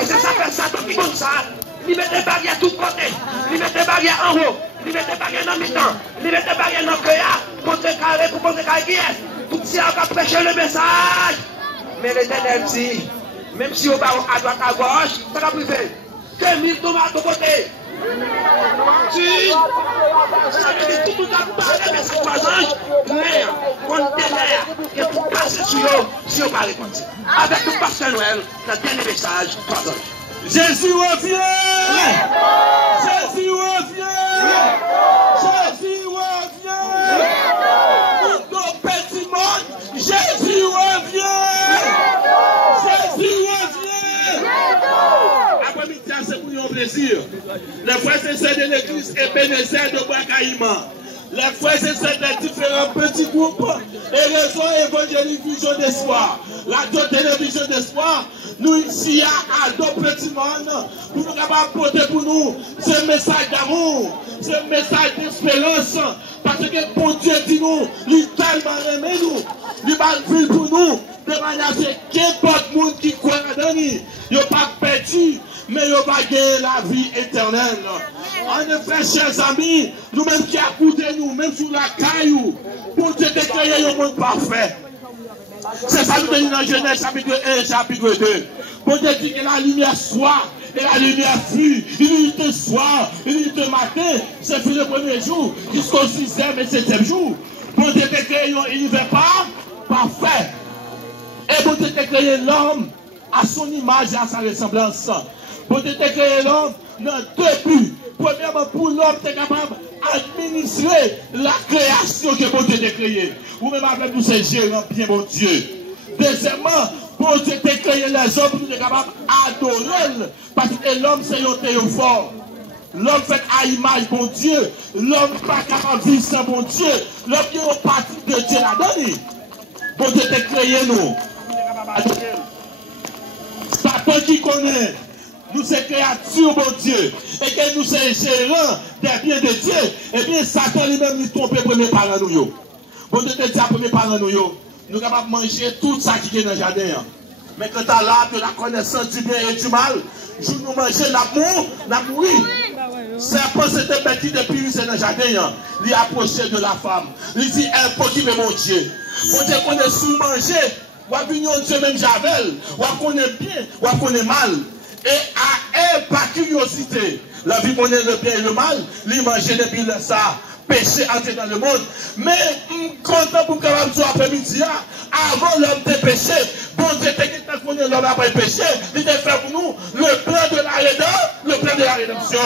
Et ça s'appelle ça, tout qui comme ça. Il met des barrières tout côté. Il met des barrières en haut. Il met des barrières dans le mi-temps. Il met des barrières dans le cœur. Pour te carrer, pour te carrer qui est. Tout ça, on va prêcher le message. Mais l'Éternel dit, même si on va à droite, à gauche, ça va priver. 2000 tomates de côté. Si, ça veut dire tout le monde a parlé de ces trois anges. L'air, conteneur, et pour passer sur eux, si on va répondre. Avec le pasteur Noël, le dernier message, trois anges. Jésus revient! Jésus revient! Jésus revient! Pour nos petits mondes, Jésus revient! Jésus revient! Après-midi, c'est pour nous un plaisir. Les frères et sœurs de l'église Ebenezer de Bois-Caïman. Les frères et sœurs de différents petits groupes et réseaux évangéliques Vision d'Espoir. La télévision d'Espoir, nous ici à deux petits mondes, pour nous capables porter pour nous ce message d'amour, ce message d'espérance. Parce que pour Dieu dit nous, il tellement aimé nous, il va vivre pour nous, de manière à ce qu'importe monde qui croit dans nous, il n'a pas perdu, mais il va gagner la vie éternelle. En effet, chers amis, nous-mêmes qui écoutons nous, même sur la caillou, pour Dieu déclarer un monde parfait. C'est ça que nous disons dans Genèse chapitre 1, chapitre 2. Pour Dieu dit que la lumière soit et la lumière fut. Il était soir, il était matin. C'est fait le premier jour jusqu'au 6e et 7e jour. Pour Dieu déclarer un univers parfait. Et pour Dieu déclarer l'homme à son image et à sa ressemblance. Pour Dieu déclarer l'homme dans deux buts. Premièrement, pour l'homme, tu es capable d'administrer la création que bon Dieu t'a créée. Ou même avec nous, c'est gérant bien bon Dieu. Deuxièmement, pour Dieu t'a créé les hommes, nous sommes capables d'adorer. Parce que l'homme, c'est un théophore. L'homme fait à image bon Dieu. L'homme n'est pas capable de vivre sans bon Dieu. L'homme est une partie de Dieu là-dedans. Bon Dieu t'a créé nous. Satan qui connaît. Nous sommes créatures, bon Dieu, et que nous sommes gérants des biens de Dieu, et bien Satan lui-même nous trompe les premiers parents nous. Bon Dieu te dit à premiers parents nous sommes capables de manger tout ça qui est dans le jardin. Mais quand tu as l'arbre de la connaissance du bien et du mal, nous mangeons l'amour, l'amour. Serpent c'était petit depuis c'est dans le jardin. Il approché de la femme. Il dit un peu qui veut mon Dieu. Bon Dieu connaît sous manger, ou à venir Dieu même Javel, ou à connaître bien, ou à connaître mal. Et à elle, par curiosité, la vie connaît le bien et le mal, l'imaginer depuis ça, péché entrer dans le monde. Mais, content pour que l'homme soit après-midi, avant l'homme de péché, bon Dieu, quand on est l'homme après péché, il a fait pour nous le plan de la rédemption,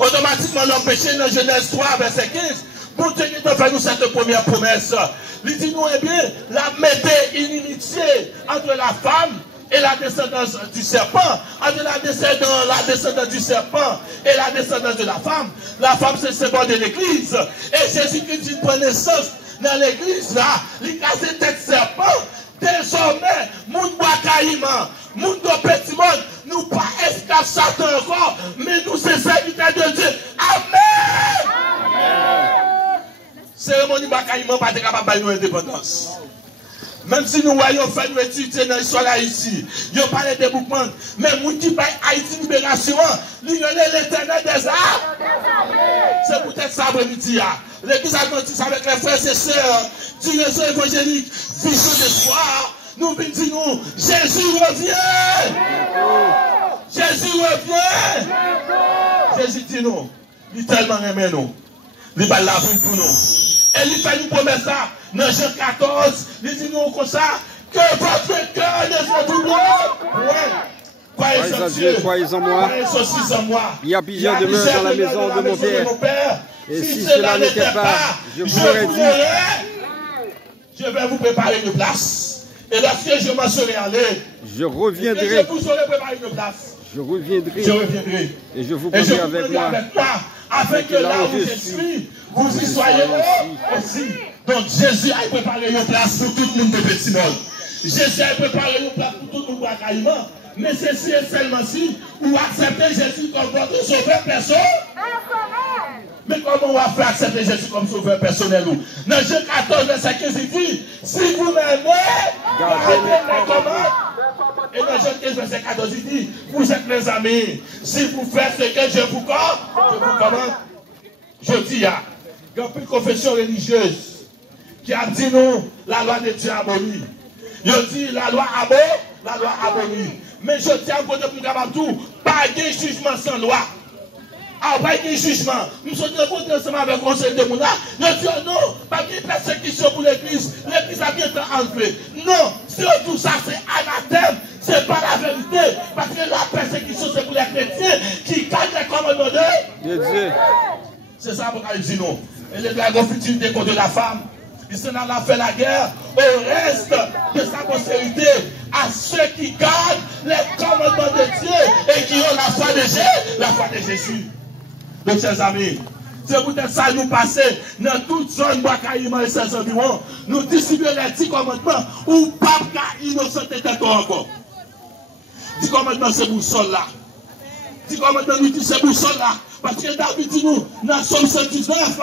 Automatiquement, l'homme péché dans Genèse 3, verset 15, bon Dieu qui a fait nous cette première promesse. Il dit nous, eh bien, la mettez inimitié entre la femme et la descendance du serpent, entre la descendance du serpent et la descendance de la femme c'est le symbole de l'église. Et Jésus-Christ prend naissance dans l'église là, il casse tête serpent. Désormais, moun Bois-Caïman, moun do petit monde, nous pas esclaves Satan encore, mais nous sommes serviteurs de Dieu. Amen. Cérémonie Bois-Caïman pas capable de nous indépendance. Même si nous voyons faire nous étudier dans l'histoire d'Haïti, nous parlons de développement, mais nous qui parlons Haïti libération, nous avons l'éternel des arts. C'est peut-être ça après-midi. L'église adventiste avec les frères et sœurs du réseau évangélique, Vision d'Espoir, nous disons Jésus revient. Jésus revient. Jésus dit nous, il tellement aimé nous, il va la vie pour nous. Et il fait une promesse ça, dans Jean 14, il dit nous comme ça, que votre cœur ne soit tout bon. Croyez en Dieu, croyez en moi. Il y a plusieurs demeures dans la maison de mon Père. Et si cela n'était pas, je vous l'aurais dit. Je vais vous préparer une place. Et lorsque je m'en serai allé, je reviendrai. Je vous aurai préparé une place. Je reviendrai. Je reviendrai. Et je vous prendrai avec moi. Afin que là où je suis, vous y soyez aussi. Donc Jésus a préparé une place pour tout le monde de Petit Monde. Jésus a préparé une place pour tout le monde de Caïman. Mais ceci est seulement si vous acceptez Jésus comme votre sauveur personnel. Mais comment on va faire accepter Jésus comme sauveur personnel? Dans Jean 14, verset 15, il dit, si vous m'aimez, gardez mes commandes. Et dans Jean 15, verset 14, il dit, vous êtes mes amis. Si vous faites ce que je vous commande, je dis, il y a une confession religieuse qui a dit non, la loi de Dieu abolie. Je dis, la loi abolie. Mais je tiens à côté pour capable tout, pas de jugement sans loi. Après un jugement, nous sommes votés ensemble avec le conseil de Mouna. Je dis non, pas de persécution pour l'église. L'église a bien été enlevée. Non, surtout ça, c'est anathème. Ce n'est pas la vérité. Parce que la persécution, c'est pour les chrétiens qui gagnent les commandements de Dieu. C'est ça pourquoi il dit non. Et les dragons futilité contre la femme. Il s'en a fait la guerre au reste de sa postérité, à ceux qui gardent les commandements de Dieu et qui ont la foi de Jésus. Donc, chers amis, c'est peut-être ça nous passer dans toute zone bois Caïman et ses environs. Nous distribuer les 10 commandements ou pas innocenter encore. 10 commandements, c'est pour sol là. 10 commandements, nous disent c'est pour sol là. Parce que David dit nous, dans Somme 119,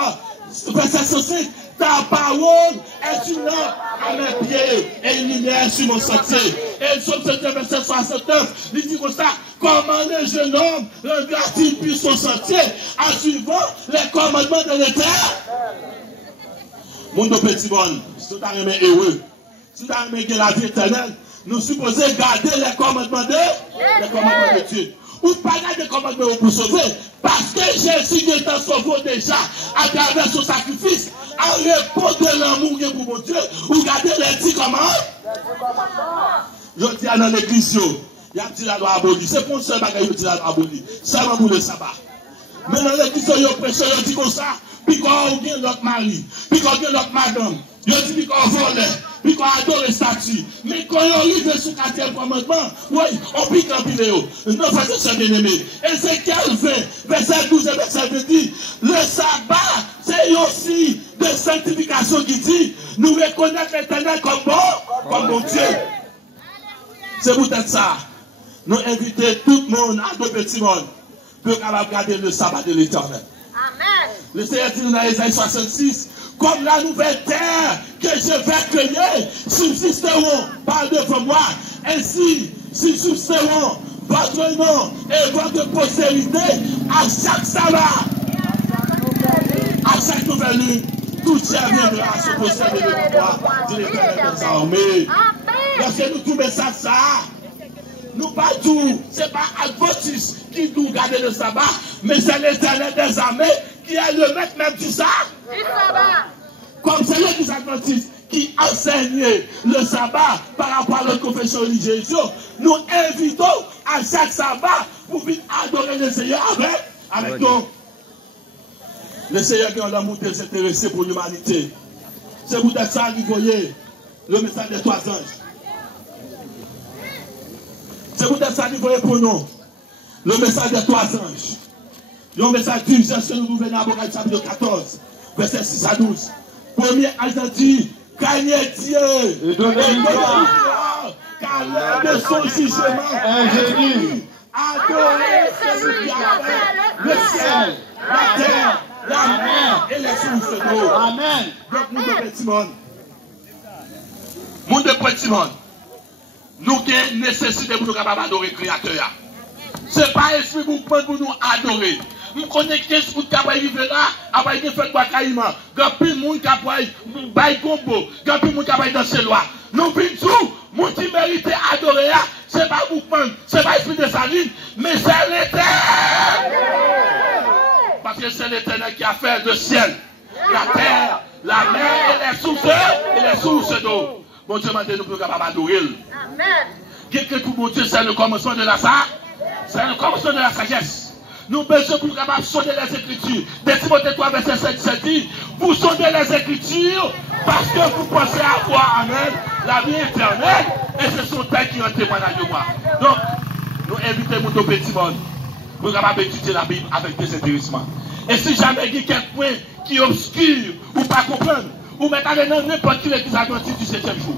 verset 65, ta parole est une lampe à mes pieds et une lumière sur mon sentier. Et Somme 119, verset 69, il dit comme ça, comment le jeune homme regarde-t-il puis son sentier en suivant les commandements de l'Éternel. Mon petit bon, si tu as aimé heureux, si tu as aimé la vie éternelle, nous supposons garder les commandements de Dieu. Ou pas garder les commandements pour sauver, parce que Jésus est sauvé déjà à travers son sacrifice, en réponse de l'amour pour mon Dieu, ou garder les 10 commandements. Je dis dans l'église, il y a dit la loi abolie. C'est pour ça que je dis la loi abolie. Seulement pour le sabbat. Mais dans l'église, il y a prêché, il dit comme ça, puis qu'on a l'autre mari, puis qu'on a l'autre madame. Il dit puis qu'on vole, puis qu'on adore les statues. Mais quand on arrive sur le 4e commandement, oui, on pique en vidéo. Non, frères et sœurs bien-aimés. Ézéchiel 20, verset 12 et verset 20 dit, le sabbat, c'est aussi de sanctification qui dit, nous reconnaître l'Éternel comme bon Dieu. C'est peut-être ça. Nous invitons tout le monde, à deux petits mondes, pour garder le sabbat de l'Éternel. Amen. Le Seigneur dit dans Isaïe 66, comme la nouvelle terre que je vais créer, subsisteront par devant moi. Ainsi, subsisteront votre nom et votre postérité à chaque sabbat, à chaque nouvelle lune. Tout ça viendra se posséder de toi, dit l'Éternel des armées. Lorsque nous trouvons ça, nous pas tout, ce n'est pas Adventis qui nous garde le sabbat, mais c'est l'Éternel des armées qui est le maître même du sabbat. Comme c'est l'église adventiste qui enseignait le sabbat par rapport à notre confession religieuse, nous invitons à chaque sabbat pour venir adorer le Seigneur avec nous. Le Seigneur qui a l'amour de s'intéresser pour l'humanité. C'est peut-être ça que vous voyez, le message des 3 anges. C'est peut-être ça que vous voyez pour nous, le message des 3 anges. Le message d'urgence que nous venons à Apocalypse chapitre 14, verset 6 à 12. Premier ange dit, craignez Dieu et donnez-lui gloire, car l'heure de son jugement est venue. Adorez celui qui a fait le ciel, la terre, la mer et les sources d'eau. Amen. Donc nous de petit monde, nous avons nécessité pour nous capables d'adorer le Créateur. Ce n'est pas esprit pour nous adorer. Nous connaissons 15 pour capable vivre là, après il fait quoi Caïman. Grand pile monde capable bail combo, grand pile monde capable dans ces lois. Nous vivons tout, monde qui mérite adorer là, c'est pas pour prendre, c'est pas esprit de saline, mais c'est l'Éternel. Parce que c'est l'Éternel qui a fait le ciel, la terre, la mer et les sources d'eau. Bon Dieu m'a dit nous sommes capables d'adorer. Amen. Quelque pour mon Dieu, c'est le commencement de la sagesse. Nous besoin pour capable sonder les Écritures. De Timothée 3, verset 7 dit, vous sondez les Écritures parce que vous pensez avoir en elle la vie éternelle et ce sont elles qui ont témoignage de moi. Donc, nous invitons mon petit monde pour capable étudier la Bible avec désintéressement. Et si jamais il y a quelques points qui obscurs ou pas comprendre, ou mettez dans n'importe qui l'église adventiste du 7e jour,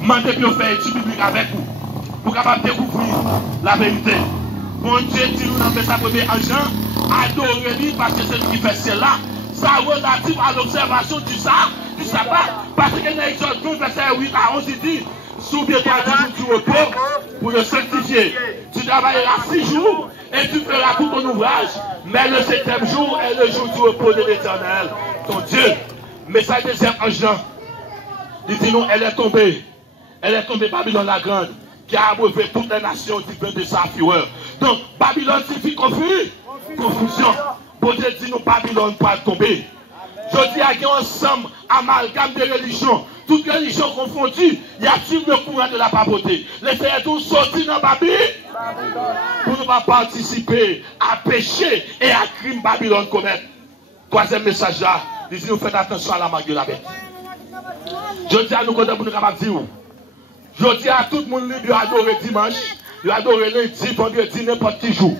demandez pour faire étude biblique avec vous, pour capable découvrir la vérité. Bon Dieu dit nous dans sa première agent, adorez-lui parce que c'est lui qui fait cela. Ça relative à l'observation du sabbat, parce que dans Exode 2, verset 8 à 11, il dit, souviens-toi du jour du repos pour le sanctifier. Tu travailleras 6 jours et tu feras tout ton ouvrage, mais le 7e jour est le jour du repos de l'Éternel, ton Dieu. Mais ça, deuxième agent, il dit non, elle est tombée, Babylone la grande, qui a abreuvé toutes les nations divines de sa fureur. Donc, Babylone signifie confusion. Bon Dieu dit nous, Babylone pas tomber. Je dis à qui ensemble, amalgame de religions, toutes religions confondues, y a-t-il le courant de la papauté? Laissez tous sortir dans Babylone pour ne pas participer à péché et à crime Babylone commettre. Troisième message là, il dit nous faites attention à la marque de la bête. Je dis à nous, quand nous avons dit, je dis à tout le monde libre d'adorer dimanche, d'adorer lundi, vendredi, n'importe quel jour.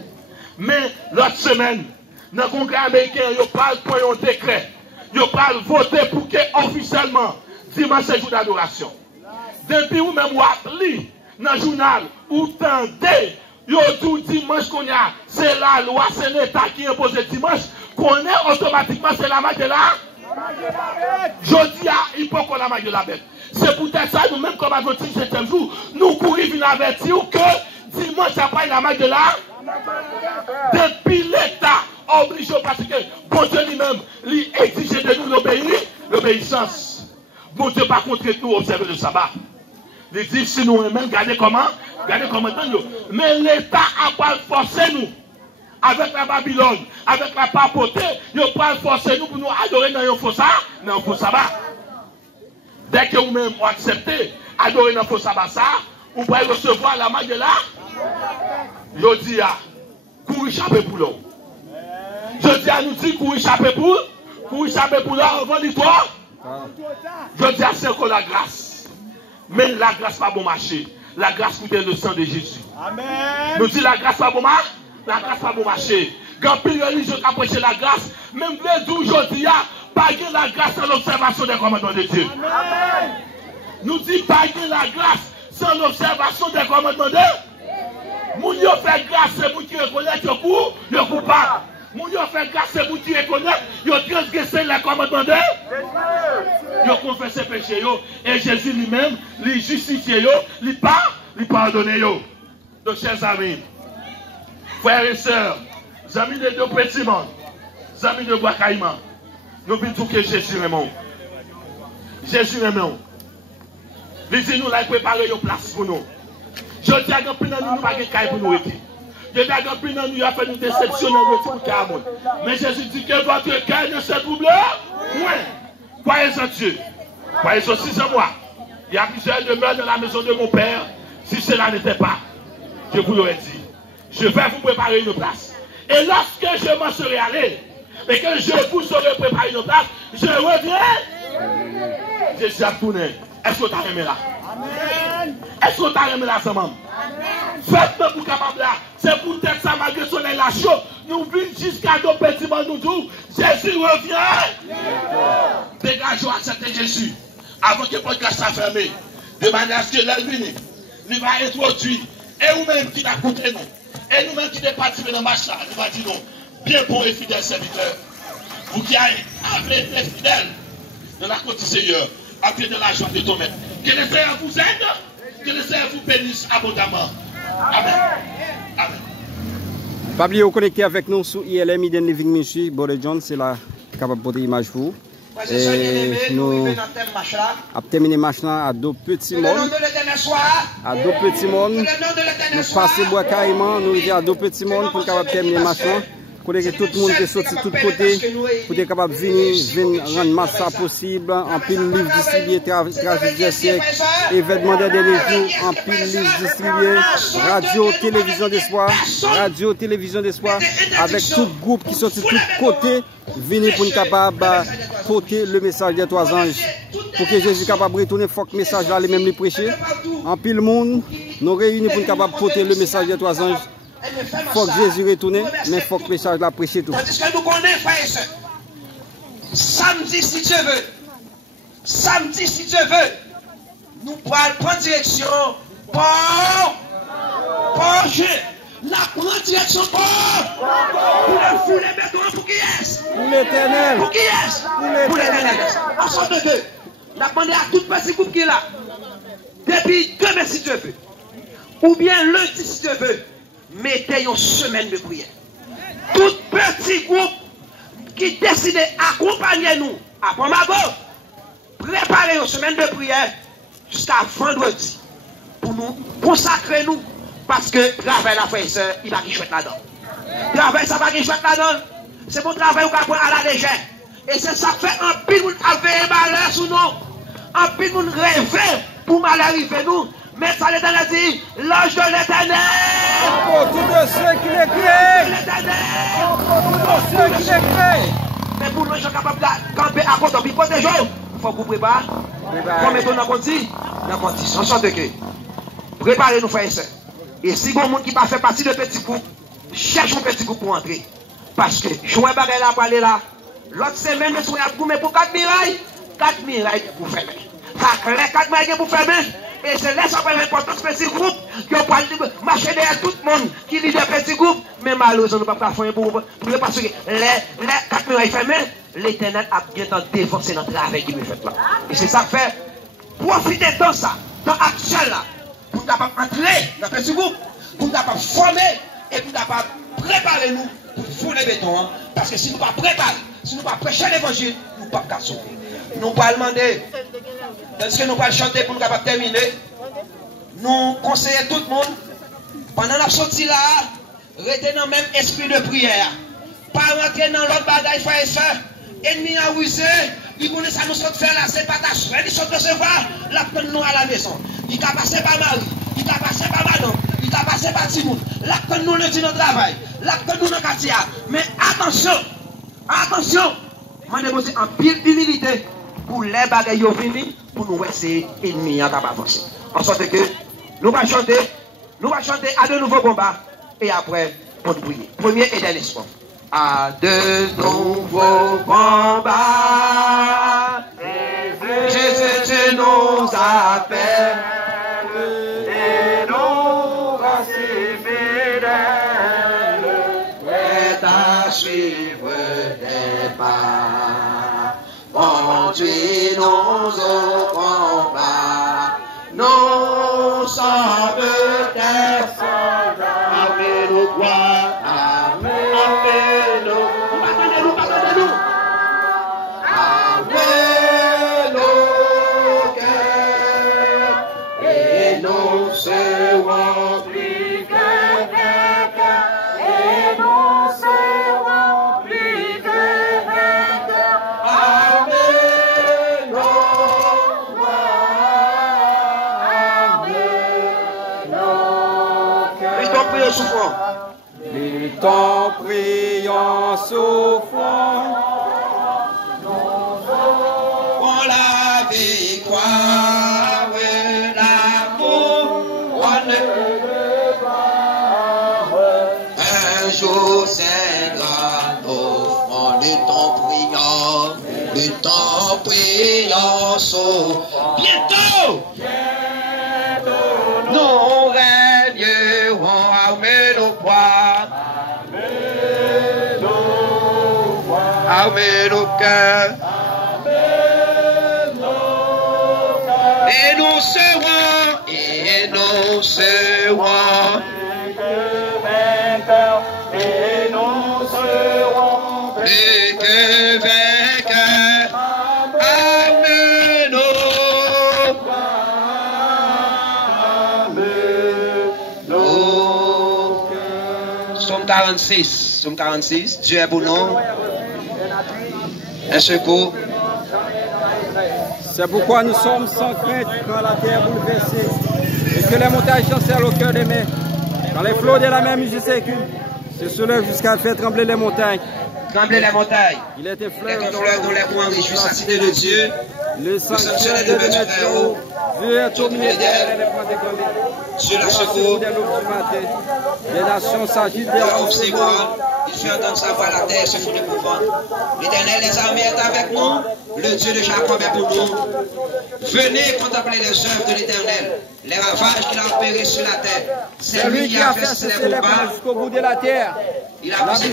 Mais l'autre semaine, dans le Congrès américain, ils parlent pour un décret. Ils parlent voter pour que officiellement, dimanche c'est jour d'adoration. Depuis où même vous appelez dans le journal, ou tendez, vous dites dimanche qu'on a, c'est la loi, c'est l'État qui impose dimanche, qu'on est automatiquement, c'est la marque de la je dis à il faut qu'on la marque de la bête. C'est peut-être ça, nous-mêmes, comme adventistes 7e jour, nous courons venir avertir que dimanche, ça pas la marque de la depuis l'État obligé parce que bon Dieu lui-même lui exige de nous l'obéissance. Bon Dieu par contre nous observer le sabbat. Il dit si nous même regardez comment nous. Mais l'État a pas forcé nous. Avec la Babylone, avec la papauté, il n'a pas forcé nous pour nous adorer dans un faux sabbat. Dès que vous-même acceptez adorer dans un faux sabbat, vous pouvez recevoir la main de là. Je dis à courir échapper pour l'eau. Je dis à nous dire courir échapper pour l'eau avant l'histoire. Je dis à c'est que la grâce. Mais la grâce pas bon marché. La grâce coûte le sang de Jésus. Amen. Nous dit la grâce pas bon marché. La grâce pas bon marché. Quand pile religion qui approche la grâce, même les jours aujourd'hui, pas la grâce sans l'observation des commandements de Dieu. Amen. Nous dit pas la grâce sans l'observation des commandements de Dieu. Moun yo fait grâce, c'est vous qui reconnaissez le coupable. Moun yo fait grâce, c'est vous qui reconnaissez, yo transgressé les commandements de Dieu. Yo confessé péché yo, et Jésus lui-même, lui justifié yo, lui pardonné yo. Donc, chers amis, frères et sœurs, amis de deux petits mondes, amis de Bois Caïman, nous voulons tout que Jésus aime. Jésus aime. Lisez-nous là, préparez une place pour nous. Je dis à nous, nous pas de caille pour nous aider. Je dis à nous, a fait une déception dans le tout monde. Mais Jésus dit que votre cœur ne se trouble point. Croyez en Dieu. Croyez aussi en moi. Il y a plusieurs demeures dans la maison de mon Père. Si cela n'était pas, je vous l'aurais dit. Je vais vous préparer une place. Et lorsque je m'en serai allé, et que je vous serai préparé une place, je reviens. Jésus a tourné. Est-ce que tu as aimé là? Amen. Est-ce que tu as aimé là, ça, maman? Faites-le pour capable là. C'est pour être ça, malgré son la chaud. Nous venons jusqu'à nos petits nous disons, Jésus revient. Dégageons, acceptez Jésus. Avant que le podcast soit fermé. De manière à ce que l'Albini, il va introduire. Et vous-même qui t'a coûté nous. Et nous-mêmes qui t'es participé dans le match là, nous va dire non. Bien bon et fidèle serviteur. Vous qui avez appelé les fidèles de la côte du Seigneur. Appelez de l'argent de ton maître. Que le Seigneur vous aide, que le Seigneur vous bénisse abondamment. Amen. Amen. Pas oublier de connecter avec nous sur ILM Eden Living Ministry. Brother John, c'est là capable de porter l'image pour vous. Et nous avons terminé le match à deux petits mondes. À deux petits mondes. Nous passons bois carrément, nous arrivons à deux petits mondes pour capable terminer le match. Pour que tout le monde qui sorti de tous côtés, pour être capable de venir rendre masse possible, en pile livre distribué, trajet siècle, événements des derniers jours, en pile livre distribué, radio, télévision d'espoir, avec tout groupe qui sorti de tous côtés, venir pour être capable de porter le message des trois anges. Pour que Jésus soit capable de retourner, il faut que le message là, les mêmes les prêcher. En pile monde, nous réunis pour être capable de porter le message des trois anges Il faut que Jésus retourne, mais il faut que le message la prêcher tout. Tandis que nous connaissons, frères et sœurs, samedi, si Dieu veut, samedi, si Dieu veut, nous pourrons prendre direction pour Dieu. Nous prenons direction pour le fou, les bétons, pour qui est-ce? Pour l'Éternel. Pour qui est-ce? Pour l'Éternel. En sorte que, nous avons demandé à tout petit groupe qui est là, depuis demain, si Dieu veut, ou bien lundi, si Dieu veut, mettez une semaine de prière. Tout petit groupe qui décide d'accompagner nous à Pomabo, préparez une semaine de prière jusqu'à vendredi pour nous consacrer nous parce que travail la frère et soeur, il va qui chouette là-dedans. Travail ça va qui chouette là-dedans. C'est mon travail qu'on prend à la légère. Et c'est ça fait un pile nous avoir malheur sur nous. Un pile nous rêver pour mal arriver nous. Mais ça l'Éternel dit, l'ange de l'Éternel. Pour tous ceux qui les créent. Pour tous ceux qui les créent. Mais pour nous, je suis capable de camper à côté de protéger. Il faut que vous préparez. Comme mettons dans le dit, en sorte que préparez-nous, frères et sœurs. Et si vous avez des gens qui ne fait partie de petit groupe, cherchez un petit groupe pour entrer. Parce que je vois bagay là pour aller là. L'autre semaine, je suis à pour 4 mirailles. 4 mirailles pour fermer. 4 mirailles pour fermer. Et c'est là que ça fait l'importance de petit groupe. Qui ont marché derrière tout le monde qui lit des petits groupes. Mais malheureusement, nous ne pouvons pas faire pour parce que les 4 murailles fermées, l'Éternel a bien défoncé notre travail qui me fait là. Et c'est ça que fait. Profitez de ça, dans l'action là, pour nous entrer dans le petit groupe, pour nous former et pour nous préparer nous pour fouler le béton. Hein. Parce que si nous ne pas préparer, si nous ne pas prêcher l'évangile, nous ne pouvons pas sauver. Nous ne pouvons pas demander. Tandis que nous allons chanter pour nous capables de terminer. Nous conseillons tout le monde, pendant la sortie là, restez dans le même esprit de prière. Pas rentrer dans l'autre bagaille, frères et sœurs. Ennemi a rusé, il connaît ça nous sommes faire là, c'est pas ta soeur, il sont recevoir, la prendre nous à la maison. Il a passé par Marie, il a passé par Madame, il a passé par Timon, la prendre nous le dit notre travail, la prendre nous dans le quartier. Mais attention, attention, je demande en pile d'humilité pour les bagailles venir. Pour nous rester ennemis capable d'avancer. En sorte que nous allons chanter à de nouveaux combats et après pour nous prier. Premier et dernier soir. À de nouveaux combats, Jésus nous appelle et nous restons fidèles, prêts à suivre des pas. Conduis-nous au combat, nous sommes des soldats. Armez-nous quoi? Armez-nous. Battez-nous. Armez-nous cœurs et nous serons plus que vainqueurs. Et nous serons plus que vainqueurs. Luttons, prions, souffrons. Pour la victoire et l'amour, on ne peut pas. Un jour s'aidera au front, luttons, prions, souffrons. Bientôt, nous régnerons armés nos poids. Armez nos cœurs. Et nous serons et nous serons plus que vainqueurs. Armez-nous. Psaume 46. Dieu est pour nous. Un secours. C'est pourquoi nous sommes sans crainte quand la terre bouleversée et que les montagnes chancellent au cœur des mers. Quand les flots de la mer musicent se soulèvent jusqu'à faire trembler les montagnes. trembler les montagnes. Il était fleur dont les courants réjouissent la cité de Dieu. Le sanctuaire de Dieu. Dieu est au milieu d'elle. Dieu la secours. Les nations s'agitent des il fait entendre sa voix, la terre se fout de mouvement. L'Éternel des armées est avec nous. Le Dieu de Jacob est pour nous. Venez contempler les œuvres de l'Éternel, les ravages qu'il a opérés sur la terre. C'est lui qui a fait cesser les combats jusqu'au bout de la terre. Il a poussé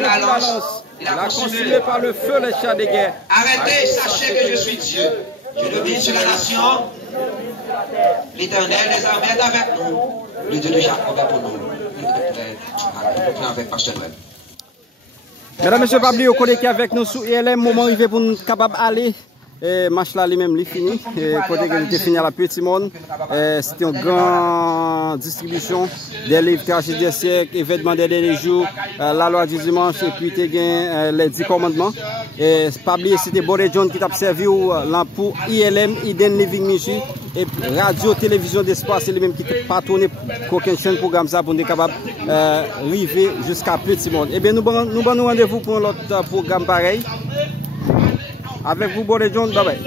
la lance. Il a consumé par le feu les chars de guerre. Arrêtez, sachez que je suis Dieu. Je domine sur la nation. L'Éternel des armées est avec nous. Le Dieu de Jacob est pour nous. Avec Pasteur Noël. Mesdames et messieurs, pas oublier au connecter avec nous sur ILM, moment arrivé pour nous capables d'aller. Match là lui-même il fini. Côté que était fini à la Petit Monde. C'était une grande distribution des livres tragédies des siècles, événements des derniers jours, la loi du dimanche et puis les 10 commandements. Pas oublier c'était Boré John qui t'a servi pour ILM, Eden Living Ministry et radio télévision d'espace c'est lui-même qui t'a patronné aucun chaîne programme ça pour nous capable arriver jusqu'à Petit Monde. Et bien nous rendez-vous pour l'autre programme pareil. Avec vous, Boré John, bye bye.